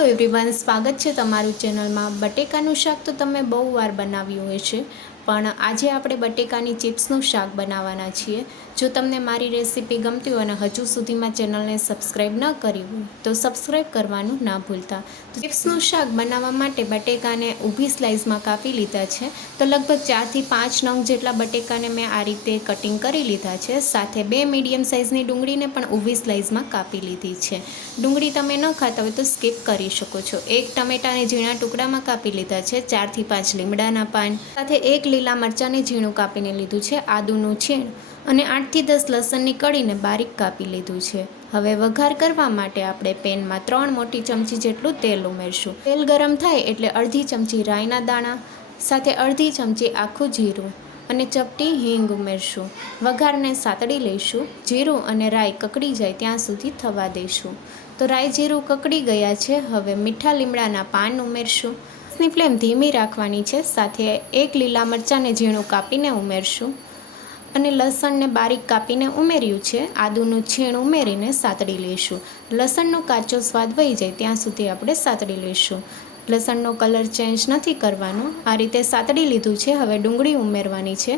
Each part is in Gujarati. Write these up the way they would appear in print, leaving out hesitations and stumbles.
હેલો એવરીવન, સ્વાગત છે તમારું ચેનલમાં। બટેકાનું શાક તો તમે બહુ વાર બનાવ્યું હોય છે, પણ આજે આપણે બટેકાની ચિપ્સનું શાક બનાવવાના છીએ। જો તમને મારી રેસીપી ગમતી હોય અને હજુ સુધીમાં ચેનલને સબસ્ક્રાઈબ ન કરી હોય તો સબસ્ક્રાઈબ કરવાનું ના ભૂલતા। તો ચિપ્સનું શાક બનાવવા માટે બટેકાને ઊભી સ્લાઇસમાં કાપી લીધા છે। તો લગભગ 4 થી 5 નંગ જેટલા બટેકાને મેં આ રીતે કટિંગ કરી લીધા છે। સાથે 2 મીડિયમ સાઇઝની ડુંગળીને પણ ઊભી સ્લાઇસમાં કાપી લીધી છે। ડુંગળી તમે ન ખાતા હોય તો સ્કીપ કરી શકો છો। 1 ટમેટાને ઝીણા ટુકડામાં કાપી લીધા છે। 4 થી 5 લીમડાના પાન સાથે 1 લીલા મરચાંને ઝીણું કાપીને લીધું છે। આદુનું છીણ અને 8 થી 10 લસણની કળીને બારીક કાપી લીધું છે। હવે વઘાર કરવા માટે આપણે પેનમાં 3 મોટી ચમચી જેટલું તેલ ઉમેરશું। તેલ ગરમ થાય એટલે અડધી ચમચી રાઈના દાણા સાથે અડધી ચમચી આખું જીરું અને ચપટી હિંગ ઉમેરશું। વઘારને સાતળી લઈશું। જીરું અને રાઈ કકડી જાય ત્યાં સુધી થવા દઈશું। તો રાઈ જીરું કકડી ગયા છે। હવે મીઠા લીમડાના પાન ઉમેરશું। ગેસની ફ્લેમ ધીમી રાખવાની છે। સાથે 1 લીલા મરચાંને ઝીણું કાપીને ઉમેરશું અને લસણને બારીક કાપીને ઉમેર્યું છે। આદુનું છીણ ઉમેરીને સાતળી લઈશું। લસણનો કાચો સ્વાદ વહી જાય ત્યાં સુધી આપણે સાતળી લઈશું। લસણનો કલર ચેન્જ નથી કરવાનો, આ રીતે સાતળી લીધું છે। હવે ડુંગળી ઉમેરવાની છે।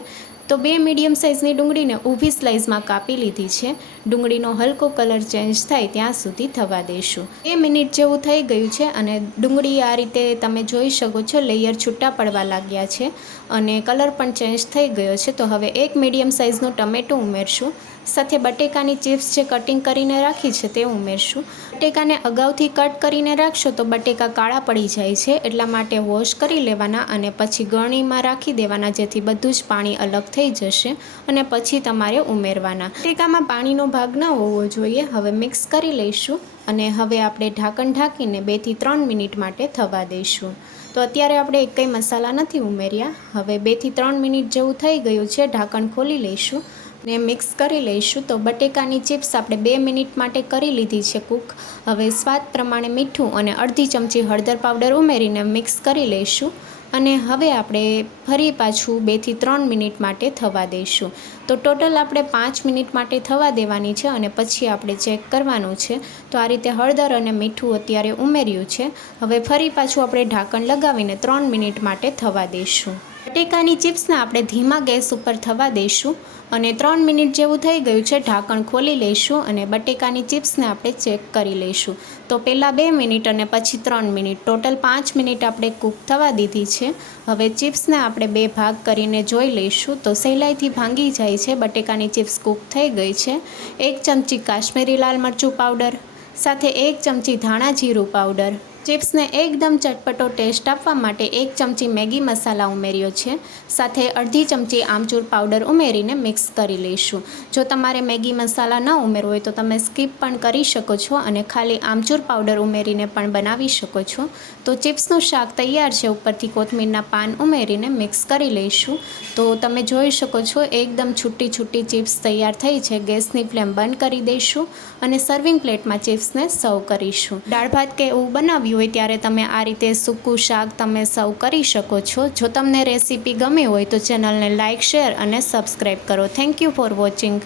તો 2 મીડિયમ સાઇઝની ડુંગળીને ઊભી સ્લાઇસમાં કાપી લીધી છે। ડુંગળીનો હલકો કલર ચેન્જ થાય ત્યાં સુધી થવા દઈશું। 2 મિનિટ જેવું થઈ ગયું છે અને ડુંગળી આ રીતે તમે જોઈ શકો છો લેયર છૂટા પડવા લાગ્યા છે અને કલર પણ ચેન્જ થઈ ગયો છે। તો હવે 1 મીડિયમ સાઇઝનું ટમેટું ઉમેરશું। સાથે બટેકાની ચિપ્સ જે કટિંગ કરીને રાખી છે તે ઉમેરશું। બટેકાને અગાઉથી કટ કરીને રાખશો તો બટેકા કાળા પડી જાય છે, એટલા માટે વોશ કરી લેવાના અને પછી ગળણીમાં રાખી દેવાના, જેથી બધું જ પાણી અલગ થઈ જશે અને પછી તમારે ઉમેરવાના। બટેકામાં પાણીનો ભાગ ન હોવો જોઈએ। હવે મિક્સ કરી લઈશું અને હવે આપણે ઢાંકણ ઢાંકીને 2 થી 3 મિનિટ માટે થવા દઈશું। તો અત્યારે આપણે કંઈ મસાલા નથી ઉમેર્યા। હવે 2 થી 3 મિનિટ જેવું થઈ ગયું છે। ઢાંકણ ખોલી લઈશું ને મિક્સ કરી લઈશું। તો બટેકાની ચિપ્સ આપણે 2 મિનિટ માટે કરી લીધી છે કૂક। હવે સ્વાદ પ્રમાણે મીઠું અને અડધી ચમચી હળદર પાવડર ઉમેરીને મિક્સ કરી લઈશું અને હવે આપણે ફરી પાછું 2 થી 3 મિનિટ માટે થવા દઈશું। તો ટોટલ આપણે 5 મિનિટ માટે થવા દેવાની છે અને પછી આપણે ચેક કરવાનું છે। તો આ રીતે હળદર અને મીઠું અત્યારે ઉમેર્યું છે। હવે ફરી પાછું આપણે ઢાંકણ લગાવીને 3 મિનિટ માટે થવા દઈશું। બટેકાની ચિપ્સને આપણે ધીમા ગેસ ઉપર થવા દઈશું અને 3 મિનિટ જેવું થઈ ગયું છે। ઢાંકણ ખોલી લઈશું અને બટેકાની ચિપ્સને આપણે ચેક કરી લઈશું। તો પહેલાં 2 મિનિટ અને પછી 3 મિનિટ, ટોટલ 5 મિનિટ આપણે કૂક થવા દીધી છે। હવે ચિપ્સને આપણે 2 ભાગ કરીને જોઈ લઈશું તો સહેલાઈથી ભાંગી જાય છે। બટેકાની ચિપ્સ કૂક થઈ ગઈ છે। 1 ચમચી કાશ્મીરી લાલ મરચું પાવડર સાથે 1 ચમચી ધાણા જીરું પાવડર, ચિપ્સને એકદમ ચટપટો ટેસ્ટ આપવા માટે 1 ચમચી મેગી મસાલા ઉમેર્યો છે। સાથે અડધી ચમચી આમચૂર પાવડર ઉમેરીને મિક્સ કરી લઈશું। જો તમારે મેગી મસાલા ન ઉમેરવો હોય તો તમે સ્કીપ પણ કરી શકો છો અને ખાલી આમચૂર પાવડર ઉમેરીને પણ બનાવી શકો છો। તો ચિપ્સનું શાક તૈયાર છે। ઉપરથી કોથમીરના પાન ઉમેરીને મિક્સ કરી લઈશું। તો તમે જોઈ શકો છો એકદમ છૂટી છૂટી ચિપ્સ તૈયાર થઈ છે। ગેસની ફ્લેમ બંધ કરી દઈશું અને સર્વિંગ પ્લેટમાં ચિપ્સને સર્વ કરીશું। દાળ ભાત કે એવું બનાવ્યું હોય ત્યારે તમે આ રીતે સૂકું શાક તમે સર્વ કરી શકો છો। જો તમને રેસીપી ગમી હોય તો ચેનલને લાઇક, શેર અને સબસ્ક્રાઈબ કરો। Thank you for watching.